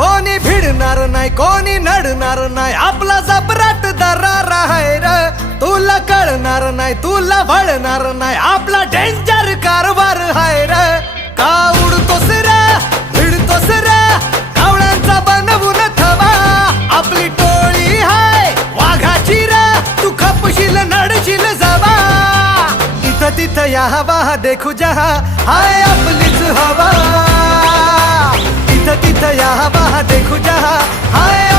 कोणी भिडणार नाही कोणी नडणार नाही आपला जबराट दरार आहे र. तुला कळणार नाही तुला वळणार नाही आपला डेंजर कारभार आहे र. का उडतोस रे भिडतोस रे कावळ्यांचा बनवून थवा. आपली टोळी हाय वाघाची रे तू खपशील नडशील जवा. इथं तिथं या हवा देखू जहा हाय आपलीच हवा. इथं तिथं या हवा देखू जहा हाय।